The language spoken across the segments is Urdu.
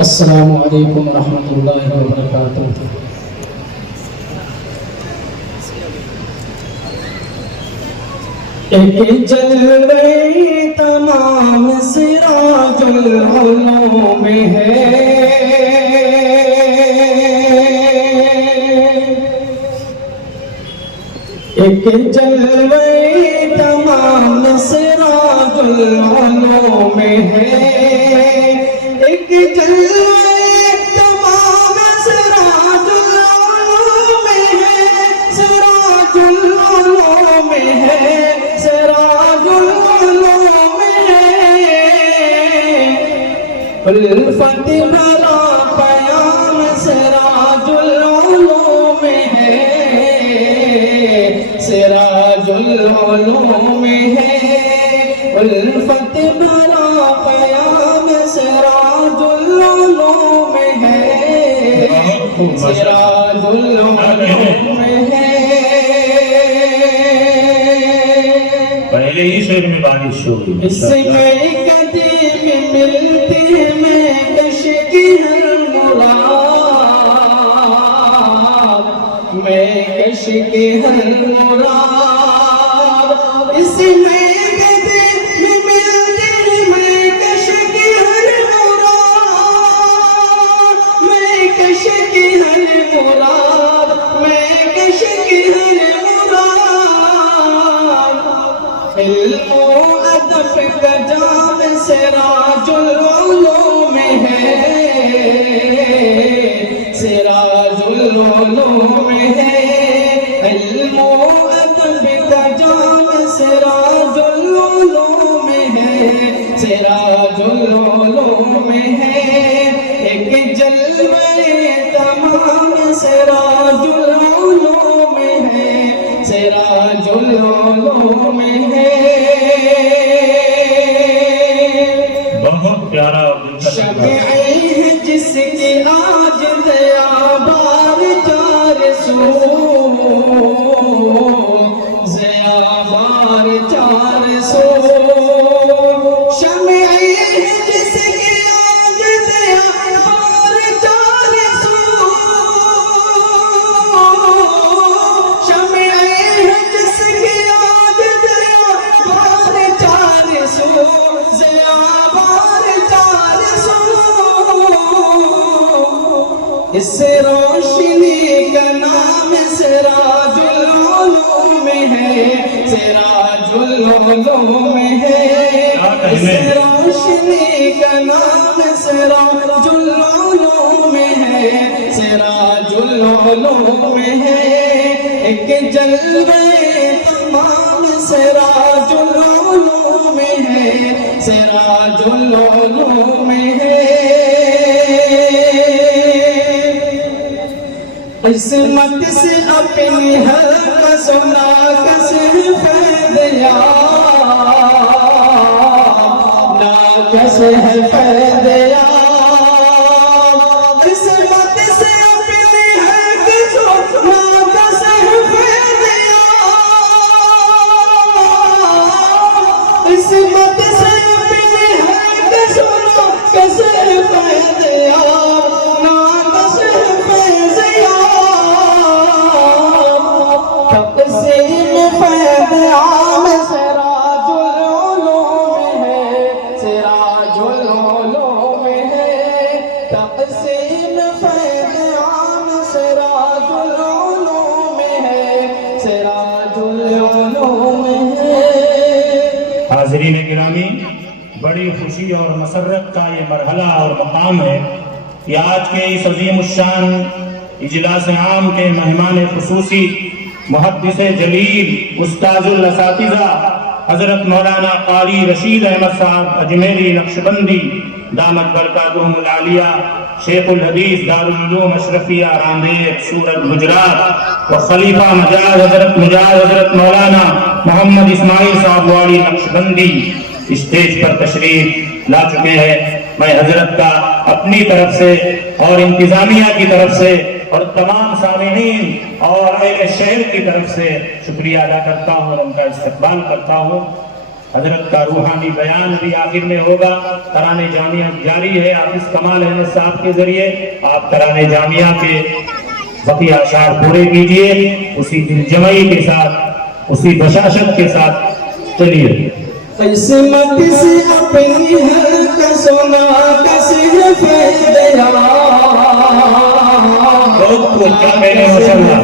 السلام علیکم ورحمۃ اللہ وبرکاتہ۔ ایک جلوے تمام سراج العلوم ہے، ایک جلوے تمام سراج العلوم ہے، ایک جلوے تمام سراج العلوم ہے، سراج العلوم ہے، سراج العلوم ہے، الفت بھرا پیام سراج العلوم ہے، سراج العلوم ہے، الفت بھرا پیام سراج العلوم ہے، سراج العلوم ہے۔ پہلے ہی شعر میں بارش ہو گئی۔ اس میں قدیم ملتی ہے میں کش کی ہر مراد، میں کش کی ہر مراد، اس میں قدیم ملتی ہے میں کش کی ہر مراد، میں کش کی ہر مراد، میں کش کی ہر مراد، علم و ادب کا جام سراج العلوم ہے، سراج العلوم ہے، علم و ادب کا جام سراج العلوم ہے، سراج العلوم ہے، ایک جلوے تمام سراج العلوم ہے، سراج العلوم ہے۔ بہت پیارا اور دلکش شمعی ہے جس کی آج دیا بار چار سو، ضیا بار چار سو، شمعی ہے جس کی آج دیا بار چار سو، شمعی ہے جس کی آج دیا بار چار سو، ضیا بار چار سو، اس روشنی کا نام سراج العلوم ہے، سراج العلوم ہے، اس روشنی کا نام سراج العلوم ہے، سراج العلوم ہے، ایک جلوے تمام سراج العلوم ہے، سراج العلوم ہے۔ قسمت سے اپنی حلق سنا کس فیض یاب، ناکس ہے فیض یاب، قسمت سے اپنی حلق سنا کس ہے فیض یاب، قسمت سے اپنی حلق سنا کس ہے فیض یاب، ناکس ہے فیض یاب، تقسیم فیض عام سراج العلوم ہے، سراج العلوم ہے، تقسیم فیض عام سراج العلوم ہے، سراج العلوم ہے۔ حاضرین گرامی، بڑی خوشی اور مسرت کا یہ مرحلہ اور مقام ہے کہ آج کے اس عظیم الشان اجلاس عام کے مہمان خصوصی محدث جلیل استاذ الاساتذہ حضرت مولانا قاری رشید احمد صاحب اجمیری نقشبندی دامت برکاتہم العالیہ، شیخ الحدیث دارالعلوم اشرفیہ راندیب سورت گجرات و خلیفہ مجاز حضرت مولانا محمد اسماعیل صاحب والی نقشبندی اسٹیج پر تشریف لا چکے ہیں۔ میں حضرت کا اپنی طرف سے اور انتظامیہ کی طرف سے اور تمام سامعین اور اہل شہر کی طرف سے شکریہ ادا کرتا ہوں اور ان کا استقبال کرتا ہوں۔ حضرت کا روحانی بیان بھی آخر میں ہوگا. ترانے جامعہ جاری ہے حافظ کمال احمد صاحب کے ذریعے. آپ ترانے جامعہ کے بقیہ اشعار پورے کیجئے اسی دل جمعی کے ساتھ، اسی بشاشت کے ساتھ. چلیے. قسمت سے اپنی ہر کا سونا کسی فیدیا لوگ کو کیا کہنے ماشاءاللہ.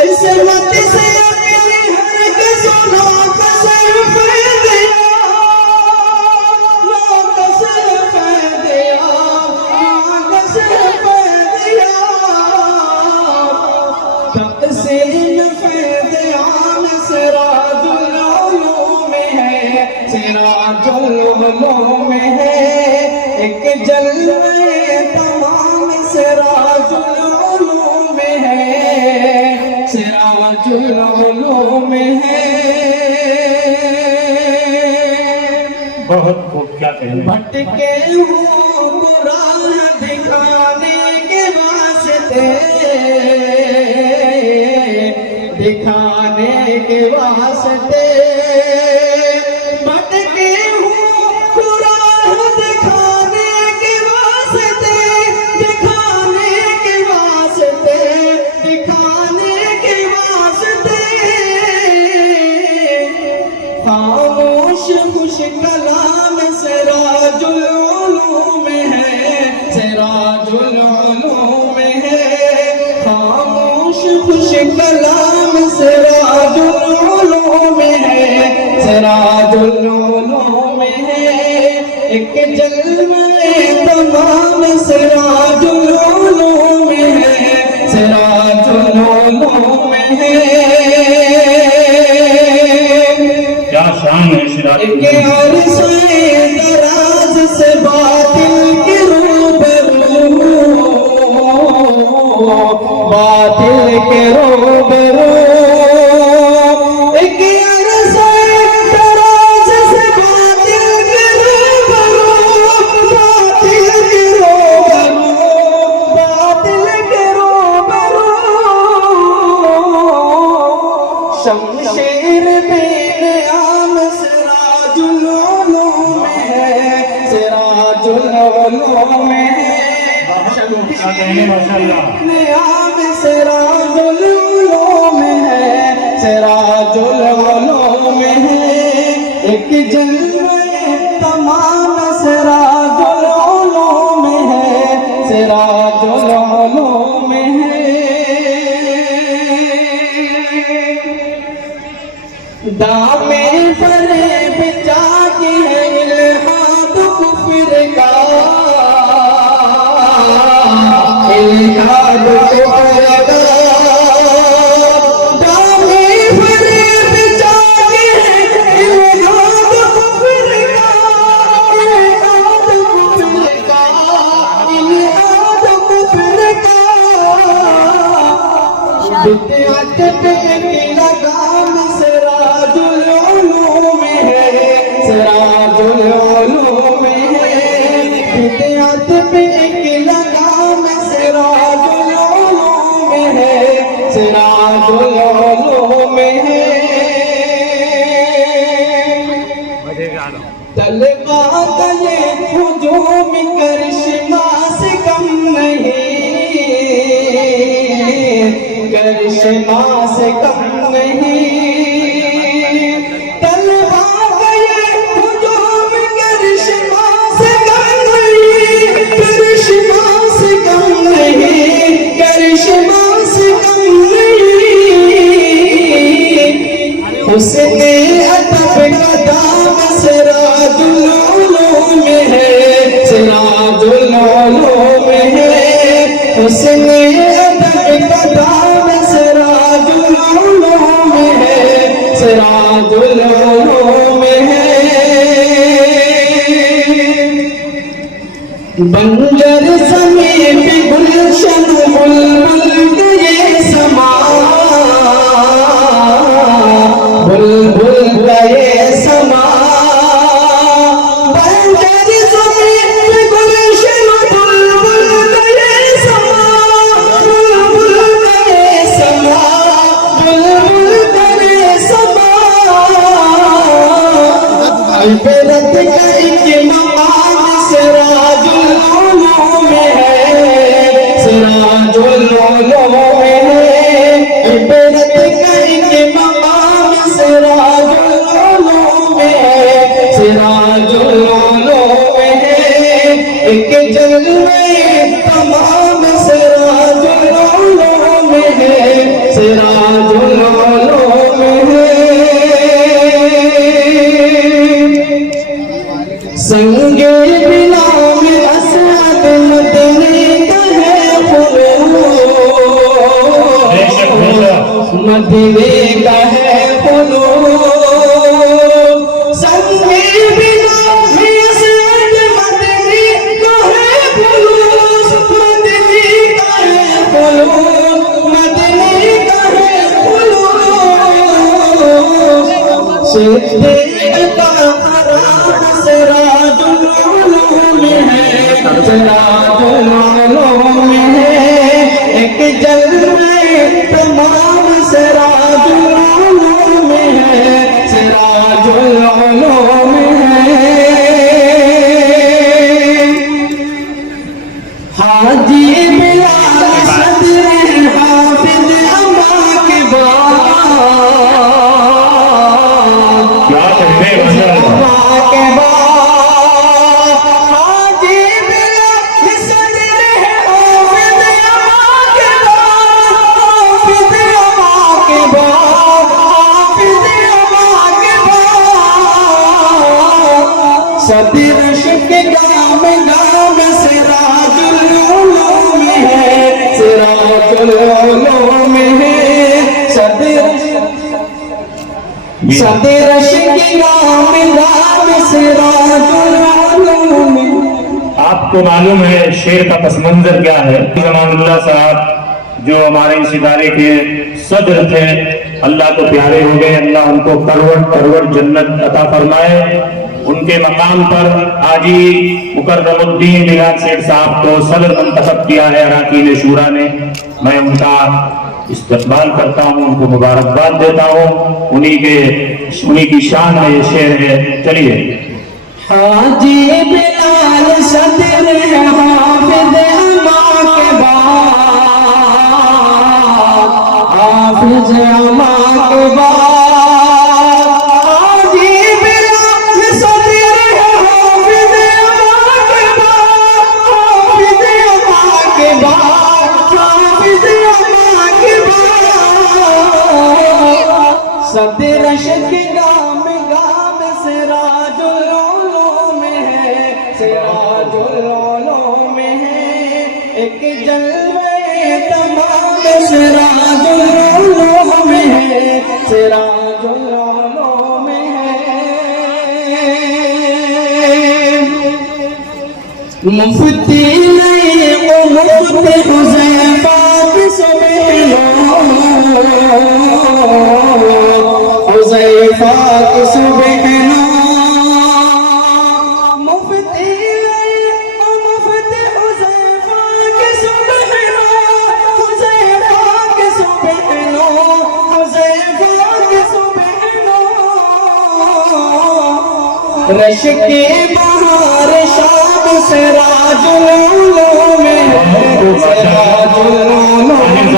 قسمت سے اپنی ہر کا سونا کسی فیدیا کسی فیدیا کسی فیدیا تقسیم فیدیا سراج العلوم ہے، سراج العلوم ہے ایک جلوے تمام. سراج العلوم ہے، سراج العلوم ہے. بہت خوب. کیا کہنے. بھٹکے ہوں قرآن دکھانے کے واسطے، دکھانے کے واسطے. بھٹکے ہوں قرآن دکھانے کے واسطے، دکھانے کے واسطے، دکھانے کے واسطے. خاموش خوش کلام سراج العلوم ہے، سراج العلوم ہے. خاموش خوش کلام سراج العلوم ہے، سراج العلوم ہے ایک جلوے تمام. سراج العلوم ہے، سراج العلوم ہے. کیا شان ہے سراج ایک العلوم. عرصے دراز سے باطل کے روبرو، باطل کے روبرو. ایک عرصے دراز سے باطل کے روبرو، باطل کے روبرو، باطل کے روبرو. شمشیر بین عام سراج العلوم ہے، سراج العلوم ہے. کیا کہنے ماشاءاللہ. نعام سراج العلوم ہے، سراج العلوم ہے ایک جلوے تمام. سراج العلوم ہے، سراج العلوم ہے. دامے فریب جاگی ہے الہاد کفر کا، الہاد کفر کا. دامے فریب جاگی ہے الہاد کفر کا، الہاد کفر کا، الہاد کفر کا. بدعت پہ ایک لگام سراج العلوم ہے، سراج العلوم ہے. بدعت پہ ایک لگام سراج العلوم ہے، سراج العلوم ہے. طلبا کا یہ ہجوم کرشمہ سے کم نہیں، کرشمہ سے کم نہیں. طلبا کا یہ ہجوم کرشمہ سے کم نہیں، کرشمہ سے کم نہیں، کرشمہ سے کم نہیں. حسن ادب کا دام سراج العلوم ہے، سراج العلوم ہے. حسن ادب کا دام سراج العلوم ہے، سراج العلوم ہے. بنجر سمیت گلشن بلبل گئے سما، بلبل گئے سما. بنجر سمیت گلشن بلبل گئے سما، بلبل گئے سما، بلبل گئے سما. العلوم ہے عبرت کا ایک مقام سراج العلوم ہے سراج العلوم ہے ایک جلوے تمام سراج العلوم ہے سراج العلوم ہے سنگ بلال اسعد مدنی کا ہے خلوص مدنی کا ہے خلوص سنگ بلال اسعد مدنی کا ہے خلوص مدنی کا ہے خلوص مدنی کا ہے خلوص صدیق کا سراج العلوم ہے سراج العلوم ہے ایک جلوے تمام سراج العلوم ہے سراج العلوم ہے حاجی بلال صدر حافظ اما کے بعد کیا کہتے ہیں صدر عشق گام گام سراج العلوم ہے سراج العلوم ہے صدر عشق گام گام سراج العلوم ہے آپ کو معلوم ہے شعر کا پس منظر کیا ہے؟ زمان اللہ صاحب جو ہمارے اس ادارے کے صدر تھے اللہ کو پیارے ہو گئے اللہ ان کو کروڑ جنت عطا فرمائے ان کے مقام پر آج ہی مکرم الدین بلال سیٹھ صاحب کو صدر منتخب کیا ہے اراکین شورا نے میں ان کا استقبال کرتا ہوں ان کو مبارکباد دیتا ہوں انہی کی شان میں یہ شعر ہے چلیے حاجی بلال صدر حافظ اما کے بعد حافظ اما کے بعد حاجی بلال صدر حافظ اما کے بعد حافظ اما کے بعد حافظ اما کے بعد صدر عشق گام گام سراج العلوم ہے سراج العلوم ہے ایک جلوے تمام سراج العلوم ہے سراج العلوم ہے مفتی نہیں وہ مفتی حذیفہ کی سبحان حذیفہ کی سبحان مفتی نہیں وہ مفتی حذیفہ کی سبحان حذیفہ کی سبحان حذیفہ کی سبحان رش کی بہار شام سراج العلوم ہے سراج العلوم ہے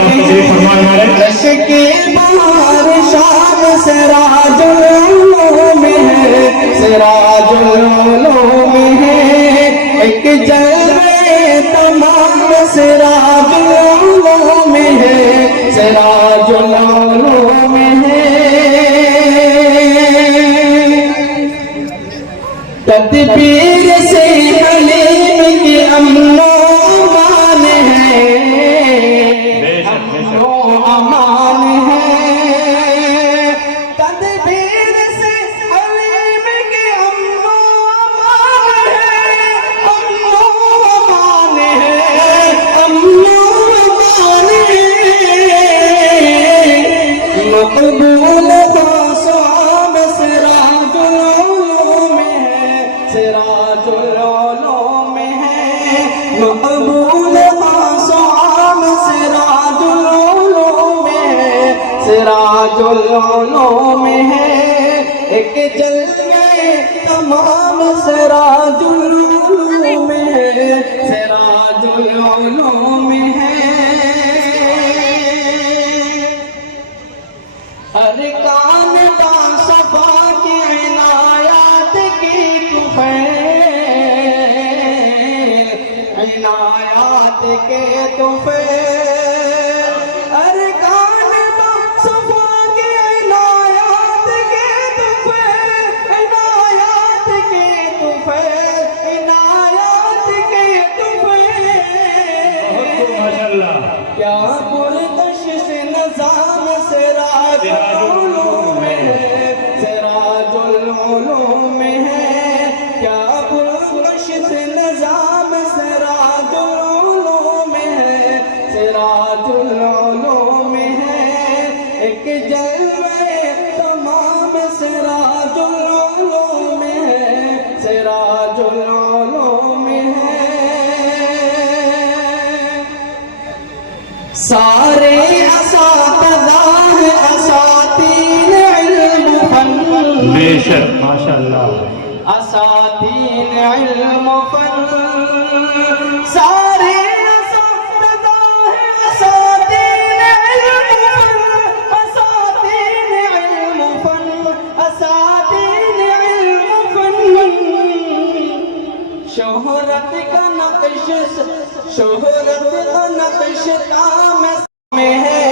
رش کی بہار شام سراج العلوم ہے سراج العلوم ہے ایک جلوے تمام سراج العلوم ہے سراج العلوم ہے تدبیر سے حلیم کی امن و امان ہے امن و امان ہے تدبیر سے حلیم کی امن و امان ہے امن و امان ہے امن و امان ہے مقبول خاصام سراج العلوم ہے سراج العلوم ہے مقبول خاصام سراج العلوم ہے سراج العلوم ہے ایک جلوے تمام سراج العلوم ہے سراج العلوم ہے عنایات کے طفیل ارکان صفا کے عنایات کے طفیل عنایات کے طفیل عنایات کے طفیل ماشاء اللہ کیا پرکشش نظام سراج العلوم ہے سراج العلوم ہے کیا پرکشش نظام سراج العلوم ہے سراج العلوم ہے ایک جلوے تمام سراج العلوم ہے سراج العلوم ہے سارے اساتذہ اساتین علم فن بے شک ماشاء اللہ اساتین علم فن سارے اساتذہ اساتین علم فن اساتین علم فن اساتین علم فن شہرت کا نقش شہرت کا نقش تام میں ہے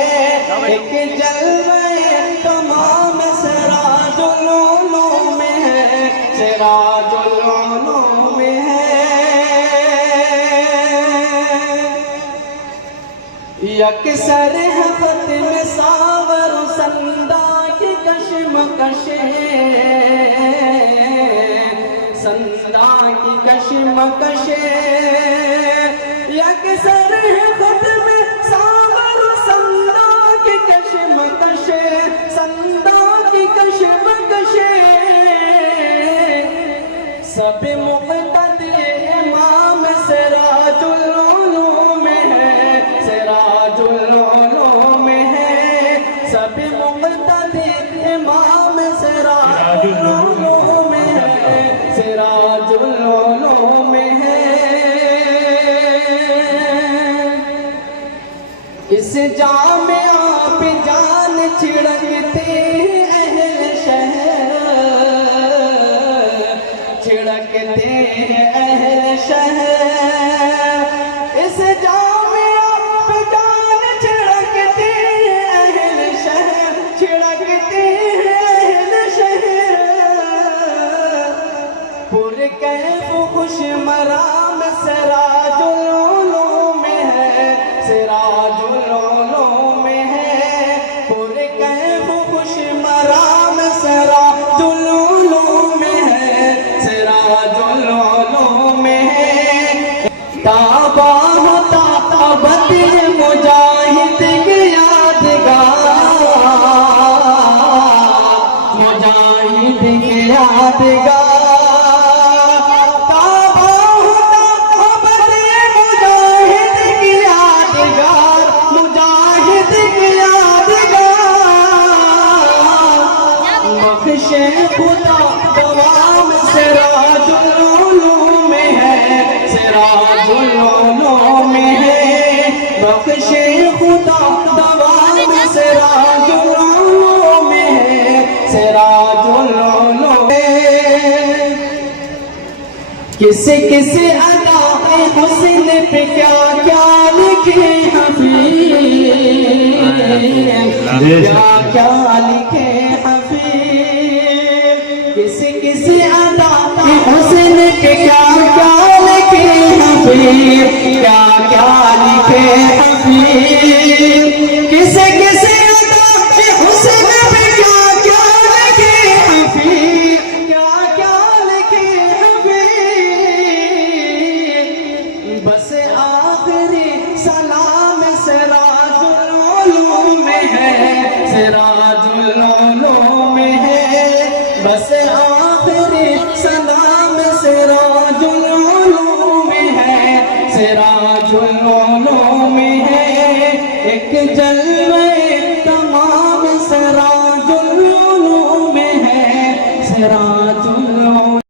ایک جلوے تمام سراج العلوم میں ہے سراج العلوم میں ہے یکسر ہے ختم ساغر سندا کی کشمکش سندا کی کشمکش یکسر ہے ختم ساغر سندا کی کشمکش سندا کی کشمکش سب مقتدی امام سراج العلوم ہے سراج العلوم ہے سب مقتدی امام سراج العلوم ہے سراج العلوم ہے اس جامعہ پہ جان چھڑکتے اہل شہر چھڑکتے اہل شہر اس جامعہ پہ جان چھڑکتے اہل شہر چھڑکتے اہل شہر پر کیف خوش مرام سراج العلوم ہے سراج العلوم ہے پر کیف خوش مرام سراج العلوم ہے سراج العلوم ہے تاباہ تابت مجاہد کی یادگار مجاہد کی یادگار خدا دوام سراج العلوم ہے سراج العلوم ہے بخش خدا دوام سراج العلوم ہے سراج العلوم ہے کسی کسی ادا حسن پہ کیا کیا لکھے حفیظ کیا کیا لکھے کسی کسی ادا کی حسن کے کیا کیا لکھے حفیظ کیا کیا لکھے حفیظ کسی کسی ادا کی حسن پہ کیا کیا لکھے حفیظ کیا کیا لکھے حفیظ بس آخری سلام سراج العلوم ہے سراج العلوم ہے بس آخری سلام سراج العلوم ہے سراج العلوم ہے ایک